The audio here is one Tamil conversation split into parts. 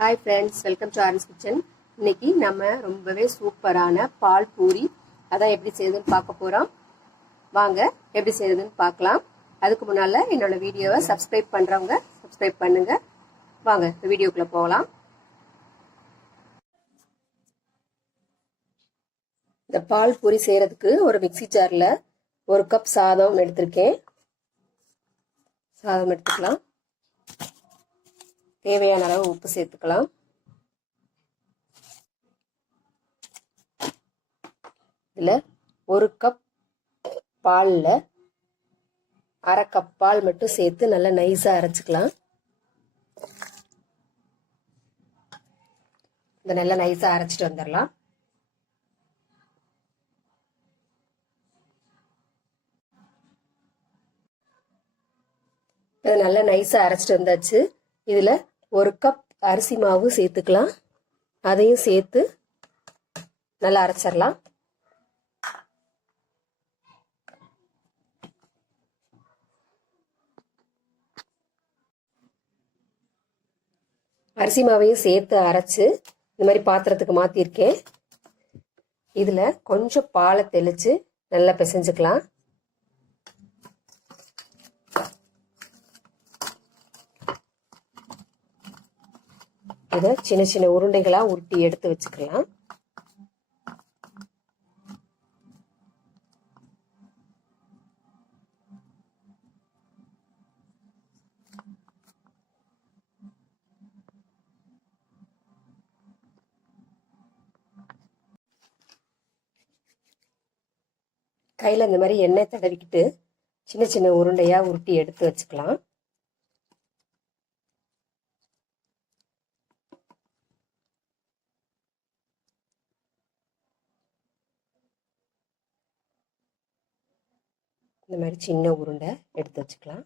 Hi friends, welcome to Aaron's kitchen. இன்னைக்கு நம்ம ரொம்பவே சூப்பரான பால் பூரி அதான் எப்படி செய்யுதுன்னு பார்க்க போகிறோம். வாங்க எப்படி செய்யுதுன்னு பார்க்கலாம். அதுக்கு முன்னால் என்னோட வீடியோவை சப்ஸ்கிரைப் பண்ணுறவங்க சப்ஸ்கிரைப் பண்ணுங்க. வாங்க இந்த வீடியோக்குள்ளே போகலாம். இந்த பால் பூரி செய்கிறதுக்கு ஒரு மிக்சி ஜாரில் 1 கப் சாதம் எடுத்திருக்கேன். சாதம் எடுத்துக்கலாம். தேவையான அளவு உப்பு சேர்த்துக்கலாம். இதில் 1 கப் பாலில் 1/2 கப் பால் மட்டும் சேர்த்து நல்லா நைஸாக அரைச்சிக்கலாம். இதை நல்லா நைஸாக அரைச்சிட்டு வந்துடலாம். இதை நல்லா நைஸாக அரைச்சிட்டு வந்தாச்சு. இதில் 1 கப் அரிசி மாவு சேர்த்துக்கலாம். அதையும் சேர்த்து நல்லா அரைச்சிடலாம். அரிசி மாவையும் சேர்த்து அரைச்சு இந்த மாதிரி பாத்திரத்துக்கு மாற்றிருக்கேன். இதில் கொஞ்சம் பாலை தெளித்து நல்லா பிசைஞ்சுக்கலாம். இதை சின்ன சின்ன உருண்டைகளாக உருட்டி எடுத்து வச்சுக்கலாம். கையில் இந்த மாதிரி எண்ணெய் தடவிக்கிட்டு சின்ன சின்ன உருண்டையாக உருட்டி எடுத்து வச்சுக்கலாம். இந்த மாதிரி சின்ன உருண்டை எடுத்து வச்சுக்கலாம்.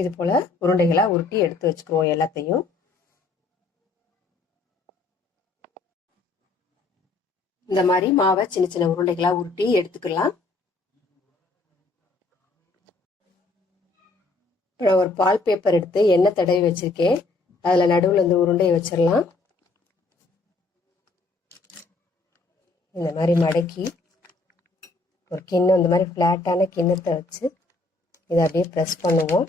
இது போல உருண்டைகளாக உருட்டி எடுத்து வச்சுக்குவோம். எல்லாத்தையும் இந்த மாதிரி மாவை சின்ன சின்ன உருண்டைகளாக உருட்டி எடுத்துக்கலாம். இப்போ ஒரு பால் பேப்பர் எடுத்து எண்ணெய் தடவி வச்சிருக்கேன். அதில் நடுவில் இந்த உருண்டையை வச்சிடலாம். இந்த மாதிரி மடக்கி ஒரு கிண்ணம், இந்த மாதிரி ஃப்ளாட்டான கிண்ணத்தை வச்சு இதை அப்படியே ப்ரெஸ் பண்ணுவோம்.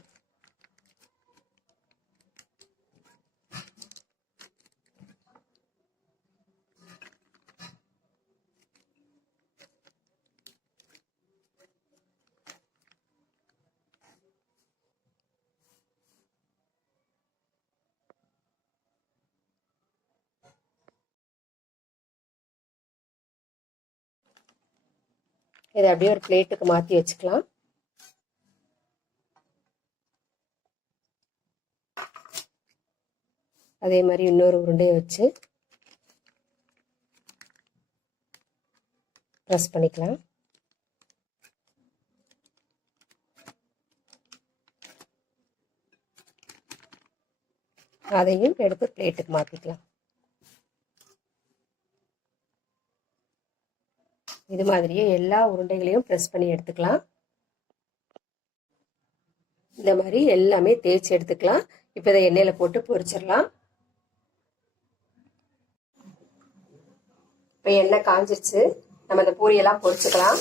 இதை அப்படியே ஒரு பிளேட்டுக்கு மாற்றி வச்சுக்கலாம். அதே மாதிரி இன்னொரு உருண்டையை வச்சு ப்ரெஸ் பண்ணிக்கலாம். அதையும் எடுத்து பிளேட்டுக்கு மாற்றிக்கலாம். இது மாதிரியே எல்லா உருண்டைகளையும் ப்ரெஸ் பண்ணி எடுத்துக்கலாம். இந்த மாதிரி எல்லாமே தேய்ச்சி எடுத்துக்கலாம். இப்போ இதை எண்ணெயில் போட்டு பொரிச்சிடலாம். இப்போ எண்ணெய் காஞ்சிருச்சு. நம்ம இந்த பூரியெல்லாம் பொரிச்சுக்கலாம்.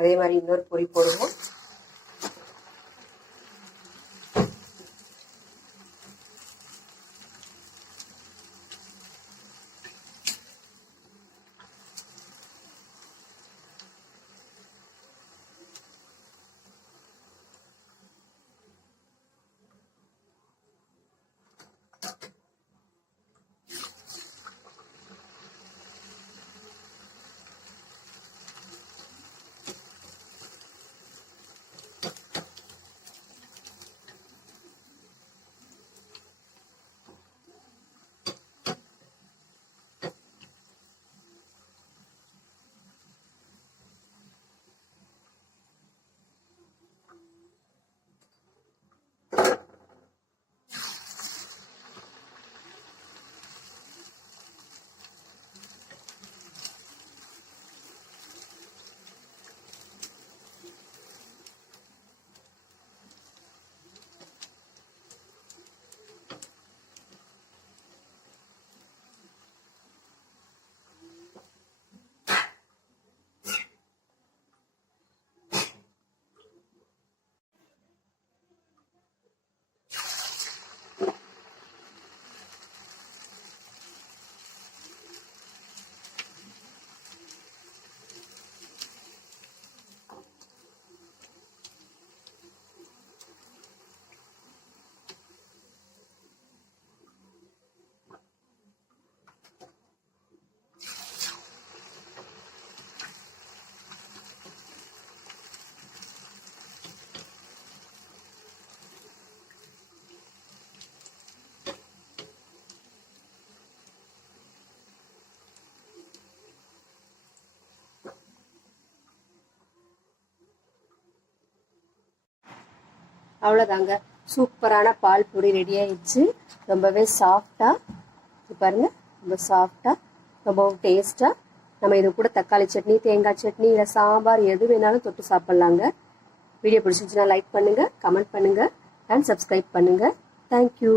அதே மாதிரி இன்னொரு பொரி போடுவோம். அவ்வளோதாங்க, சூப்பரான பால் பூரி ரெடி ஆயிடுச்சு. ரொம்பவே சாஃப்டாக பாருங்க, ரொம்ப சாஃப்டாக, ரொம்பவும் டேஸ்ட்டாக. நம்ம இது கூட தக்காளி சட்னி, தேங்காய் சட்னி, இல்லை சாம்பார் எது வேணாலும் தொட்டு சாப்பிட்லாங்க. வீடியோ பிடிச்சிருந்துச்சுன்னா லைக் பண்ணுங்கள், கமெண்ட் பண்ணுங்கள் அண்ட் சப்ஸ்கிரைப் பண்ணுங்கள். தேங்க்யூ.